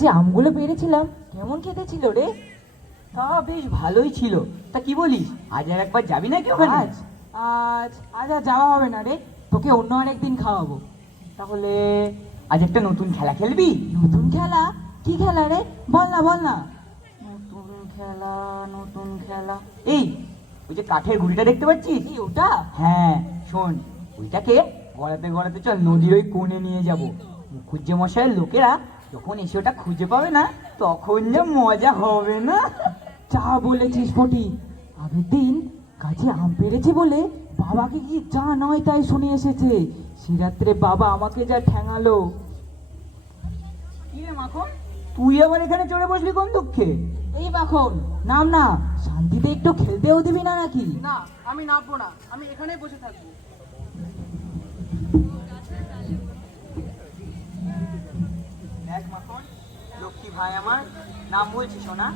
যে আমগুলো পেরেছিলাম কেমন খেতে ছিল রে? তা বেশ ভালোই ছিল। তা কি বলিস, আজ আর একবার যাবি না কি ওখানে? আজ আজ আজ আর যাওয়া হবে না রে, তোকে অন্য আরেকদিন খাওয়াবো। তাহলে আজ একটা নতুন খেলা খেলবি? নতুন খেলা? কি খেলা রে? বল না বল না। নতুন খেলা, নতুন খেলা, এই ওই যে কাঠের গুড়িটা দেখতে পাচ্ছিস? কি ওটা? হ্যাঁ শোন, ওইটাকে গড়াতে গড়াতে চল নদীর ওই কোণে নিয়ে যাব। মুখুজ্জে মশাইয়ের লোকেরা যখন এসে ওটা খুঁজে পাবে না, তখন যে মজা হবে না। যা বলেছিস ফটি, আগের দিন কাছে আম পেরেছে বলে বাবাকে কি যা নয় তাই শুনে এসেছে। সে রাত্রে বাবা আমাকে যা ঠ্যাঙালো। কি রে মাখন, তুই আবার এখানে চড়ে বসলি কোন দুঃখে? এই মাখন নাম না, শান্তিতে একটু খেলতেও দিবি না নাকি? না, আমি নামবো না, আমি এখানেই বসে থাকবো। দেখ মাখন, লক্ষ্মী ভাই আমার, নাম বলছি শোনা।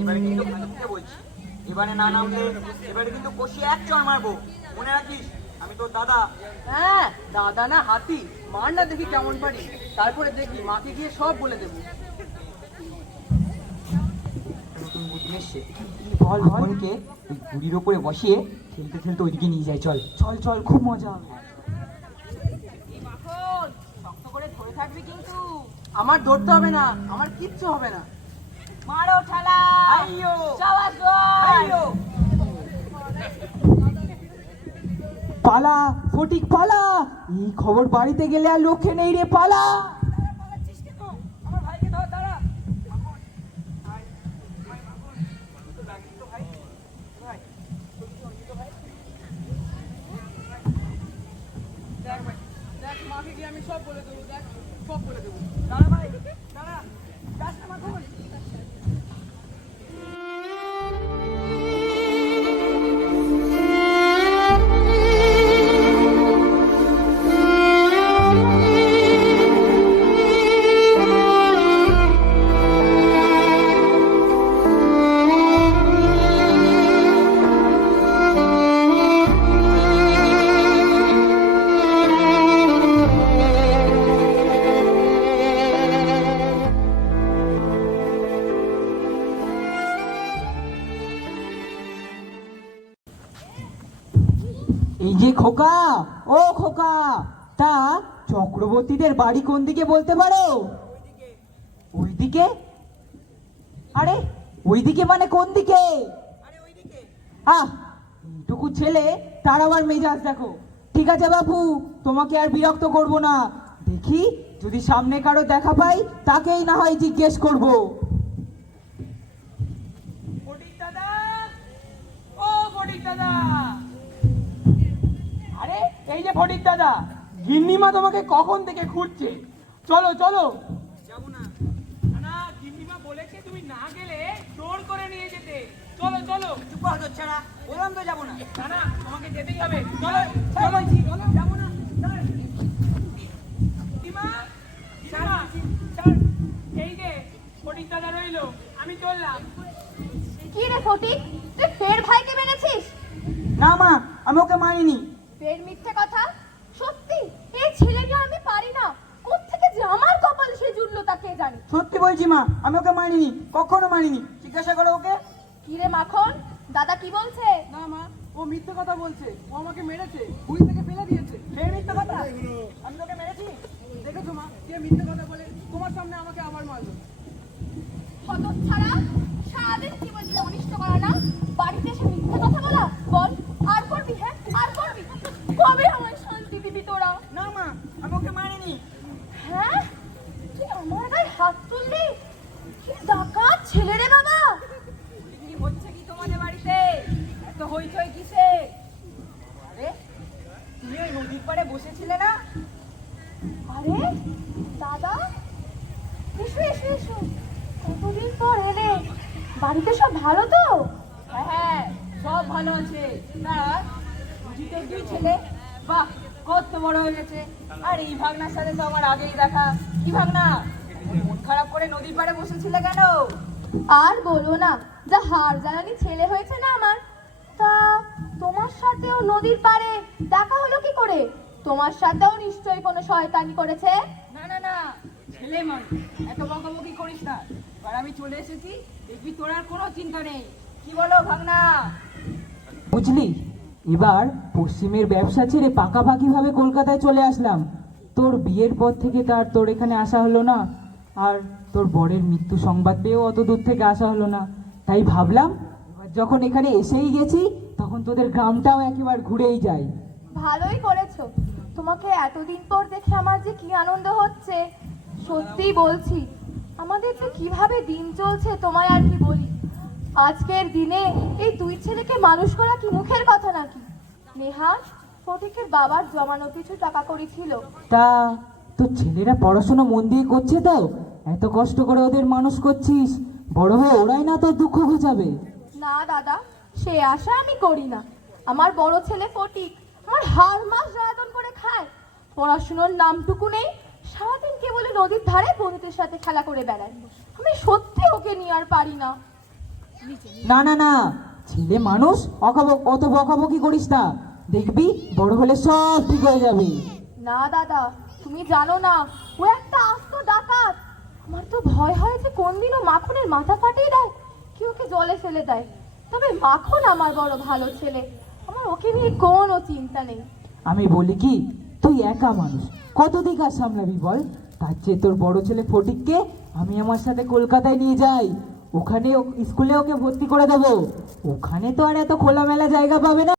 এবারে কিন্তু ভালো মুখে বলছি, এবারে না নামলে এবারে কিন্তু কষিয়ে এক চড় মারবো, মনে রাখিস আমি তোর দাদা। হ্যাঁ, দাদা না হাতি, মার না দেখি কেমন পারি, তারপরে দেখি মাকে গিয়ে সব বলে দেবো। নতুন বুদ্ধি এসছে, বল বল। মাখনকে ওই গুড়ির ওপরে বসিয়ে খেলতে খেলতে ওইদিকে নিয়ে যাই, চল। চল চল, খুব মজা হবে। শক্ত করে ধরে থাকবি কিন্তু। আমার ধরতে হবে না, আমার কিচ্ছু হবে না। মারো ঠালা, আইয়ো সাবাস আইয়ো। পালা ফটিক পালা, এই খবর বাড়িতে গেলে আর লক্ষ্যে নেই রে, পালা। আমার ভাইকে ধর, দাঁড়া। দেখ মাকে গিয়ে আমি সব বলে দেবো, দেখ সব বলে দেবো। দাঁড়া ভাই, দাঁড়া, যাস না মাখন। এই যে খোকা, ও খোকা, তা চক্রবর্তীদের বাড়ি কোন দিকে বলতে পারো? ওইদিকে? আরে ওইদিকে মানে কোন দিকে? আহ, এইটুকু ছেলে, তার আবার মেজাজ দেখো। ঠিক আছে বাপু, তোমাকে আর বিরক্ত করব না। দেখি যদি সামনে কারো দেখা পাই, তাকেই না হয় জিজ্ঞেস করব। ফটিক দাদা, ও ফটিক দাদা। আরে এই যে ফটিক দাদা, গিন্নিমা তোমাকে কখন থেকে খুঁজছে। চলো চলো। যাবো না। না, গিন্নিমা বলেছে তুমি না গেলে জোর করে নিয়ে যেতে। চলো চলো। চুপ কর ছাড়া, বললাম তো যাবো না। না না, তোমাকে যেতেই হবে। চলো চলো, চলো, যাবো না। গিন্নিমা, গিন্নিমা, ছাড়। এই যে ফটিক দাদা রইলো, আমি চললাম। কি রে ফটিক, তুই ফের ভাইকে মেরেছিস? না মা, আমি ওকে মারিনি। ফের মিথ্যে কথা। সত্যি এই ছেলেটা আমি পারি না, কোত্থেকে যে আমার কপাল সে জুটলো তা কে জানে। সত্যি বলছি মা, আমি ওকে মারিনি, কখনো মারিনি। জিজ্ঞাসা করো ওকে। কি রে মাখন, দাদা কি বলছে? না মা, ও মিথ্যে কথা বলছে, ও আমাকে মেরেছে, ভুঁড়ি থেকে ফেলে দিয়েছে। ফের মিথ্যা কথা, আমি তোকে মেরেছি? দেখেছো মা, কে মিথ্যে কথা বলে তোমার সামনে আমাকে আবার মারলো। হতচ্ছাড়া, সারাদিন কি বলছে অনিষ্ট করা না, বাড়িতে এসে মিথ্যে কথা বলা। বল আর করবি? হ্যাঁ আর করবি? কবে আমায় শান্তি দিবি তোরা? না মা, আমি ওকে মারিনি। হ্যাঁ, তুই আমার গায়ে হাত তুললি? কি ডাকাত ছেলে রে বাবা! কি হচ্ছে কি তোমাদের বাড়িতে? এত হইচই কিসে? আরে তুমি ওই নদীর পাড়ে বসেছিলে না? আরে দাদা, এসো এসো এসো, কতদিন পর এলে। বাড়িতে সব ভালো তো? হ্যাঁ হ্যাঁ, সব ভালো আছে। তা বুঝিতে দুই ছেলে, বাহ কত বড় হয়ে গেছে। আর এই ভাগনার সাথে তো আমার আগেই দেখা। কি ভাগনা, মন খারাপ করে নদীর পাড়ে বসেছিলে কেন? আর বলো না, যা হাড় জ্বালানি ছেলে হয়েছে না আমার। তা তোমার সাথেও নদীর পাড়ে দেখা হলো কি করে? তোমার সাথেও নিশ্চয়ই কোনো শয়তানি করেছে। না না না, ছেলে মানুষ এত বকাবকি করিস না, এবার আমি চলে এসেছি, দেখবি তোর আর কোনো চিন্তা নেই। কি বলো ভাগনা? বুঝলি, এবার পশ্চিমের ব্যবসা ছেড়ে পাকাপাকি ভাবে কলকাতায় চলে আসলাম। তোর বিয়ের পর থেকে তার তোর এখানে আসা হলো না, আর তোর বরের মৃত্যু সংবাদ পেয়েও অত দূর থেকে আসা হলো না। তাই ভাবলাম এবার যখন এখানে এসেই গেছি, তখন তোদের গ্রামটাও একেবারে ঘুরেই যাই। ভালোই করেছো। তোমাকে এতদিন পর দেখে আমার যে কি আনন্দ হচ্ছে, সত্যি বলছি। আমাদের যে কিভাবে দিন চলছে তোমায় আর কি বলি। আজকের দিনে এই দুই ছেলেকে মানুষ করা কি মুখের কথা নাকি? নেহা, ফটিকের বাবার জমানো কিছু টাকা কড়ি ছিল। তা তোর ছেলেরা পড়াশোনা মন দিয়ে করছে তো? এত কষ্ট করে ওদের মানুষ করছিস, বড় হয়ে ওরাই না তোর দুঃখ ঘোচাবে? না দাদা, সে আশা আমি করি না। আমার বড় ছেলে ফটিক আমার হার মাস জ্বালাতন করে খায়, পড়াশুনোর নামটুকু নেই, সারাদিন কেবল নদীর ধারে বন্ধুদের সাথে খেলা করে বেড়ায়। আমি সত্যি ওকে নিয়ে আর পারি না। না না না, ছেলে মানুষ, অত বকাবকি করিস না, দেখবি বড় হলে সব ঠিক হয়ে যাবে। না দাদা, তুমি জানো না, ও একটা আস্ত ডাকাত। আমার তো ভয় হয় যে কোন দিনও মাখনের মাথা ফাটিয়ে দেয়, কি ওকে জলে ফেলে দেয়। তবে মাখন আমার বড় ভালো ছেলে, আমার ওকে নিয়ে কোনো চিন্তা নেই। আমি বলি কি, তুই একা মানুষ, কত দিক আর সামলাবি বল? তার চেয়ে তোর বড় ছেলে ফটিককে আমি আমার সাথে কলকাতায় নিয়ে যাই, ওখানে স্কুলে ওকে ভর্তি করে দেবো। ওখানে তো আর এত খোলামেলা জায়গা পাবে না।